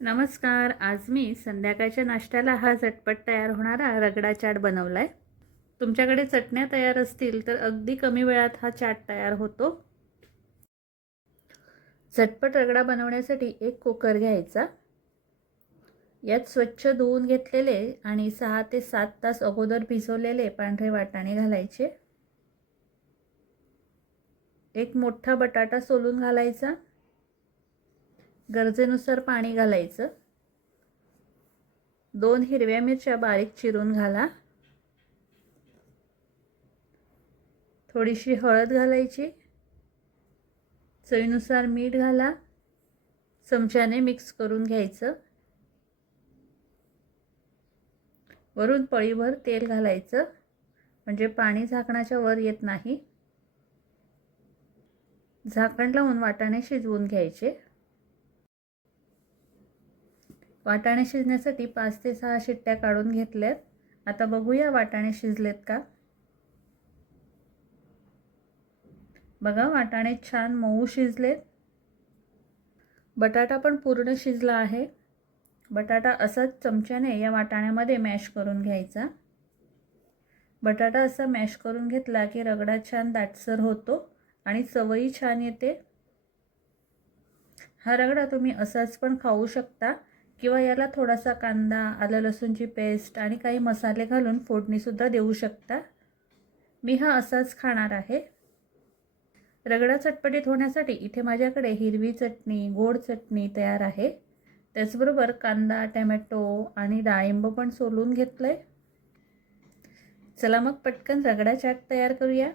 नमस्कार. आज मी संध्याकाळच्या नाश्त्याला हा झटपट तयार होणारा रगडा चाट बनवला आहे. तुमच्याकडे चटण्या तयार असतील तर अगदी कमी वेळात हा चाट तयार होतो. झटपट रगडा बनवण्यासाठी एक कुकर घ्यायचा. यात स्वच्छ धुवून घेतलेले आणि 6 ते 7 तास अगोदर भिजवलेले पांढरे वाटाणे घालायचे. एक मोठा बटाटा सोलून घालायचा. गरजेनुसार पाणी घालायचं. 2 हिरव्या मिरच्या बारीक चिरून घाला. थोडीशी हळद घालायची. चवीनुसार मीठ घाला. चमच्याने मिक्स करून घ्यायचं. वरून पळीभर तेल घालायचं म्हणजे पाणी झाकणाच्या वर येत नाही. झाकण लावून वाटाणे शिजवून घ्यायचे. वाटाणे शिजण्यासाठी 5 ते 6 शिट्ट्या काढून घेतल्यात. आता बघूया वाटाणे शिजलेत का. बघा, वाटाणे छान मऊ शिजलेत. बटाटा पण पूर्ण शिजला आहे. बटाटा असाच चमच्याने या वाटाण्यामध्ये मॅश करून घ्यायचा. बटाटा असा मॅश करून घेतला की रगडा छान दाटसर होतो आणि चवही छान येते. हा रगडा तुम्ही असाच पण खाऊ शकता किंवा याला थोडासा कांदा, आलं लसूणची पेस्ट आणि काही मसाले घालून फोडणीसुद्धा देऊ शकता. मी हा असाच खाणार आहे. रगडा चटपटीत होण्यासाठी इथे माझ्याकडे हिरवी चटणी, गोड चटणी तयार आहे. त्याचबरोबर कांदा, टोमॅटो आणि डाळिंब पण सोलून घेतलंय. चला मग पटकन रगडा चाट तयार करूया.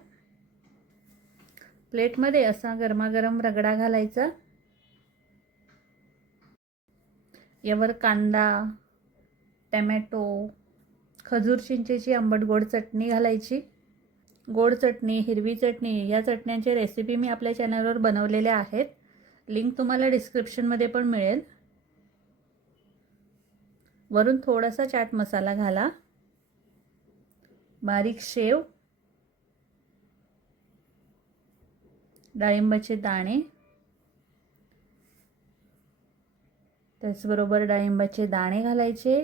प्लेटमध्ये असा गरमागरम रगडा घालायचा. यावर कांदा, टोमॅटो, खजूर चिंचेची आंबट गोड चटणी घालायची. गोड चटणी, हिरवी चटणी या चटण्यांची रेसिपी मी आपल्या चॅनलवर बनवलेल्या आहेत. लिंक तुम्हाला डिस्क्रिप्शनमध्ये पण मिळेल. वरून थोडासा चाट मसाला घाला. बारीक शेव, डाळिंबाचे दाणे, त्याचबरोबर डाळिंबाचे दाणे घालायचे.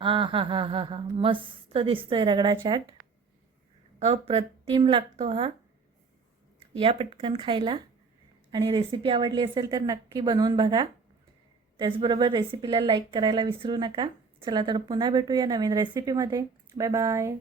हा हा हा हा, मस्त दिसतोय रगडा चाट. अप्रतिम लागतो हा. या पटकन खायला. आणि रेसिपी आवडली असेल तर नक्की बनवून बघा. त्याचबरोबर रेसिपीला लाईक करायला विसरू नका. चला तर पुन्हा भेटूया नवीन रेसिपीमध्ये. Bye bye.